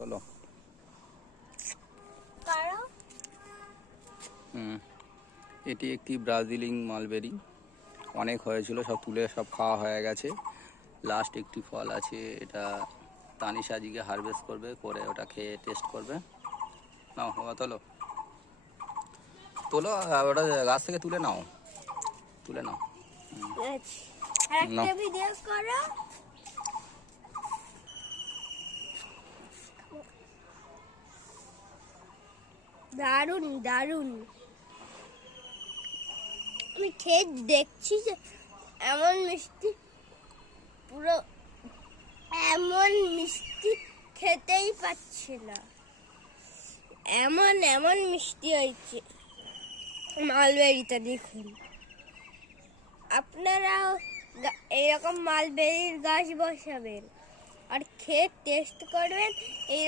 চলো। এটি একটি ব্রাজিলিয়ান মালবেরি, অনেক হয়েছিল, সব তুলে সব খাওয়া হয়ে গেছে। লাস্ট একটি ফল আছে, এটা তানিশা আজকে হারভেস্ট করবে, করে ওটা খেয়ে টেস্ট করবে। নাও বাবা, তোলো তোলো, ওটা গাছ থেকে তুলে নাও, তুলে নাও। একটা ভিডিও করো। দারুন দারুন, আমি খেয়ে দেখছি যে এমন মিষ্টি, পুরো এমন মিষ্টি খেতেই পাচ্ছি না, এমন এমন মিষ্টি হয়েছে মালবেরিটা। দেখুন, আপনারাও এরকম মালবেরির গাছ বসাবেন আর খেয়ে টেস্ট করবেন। এই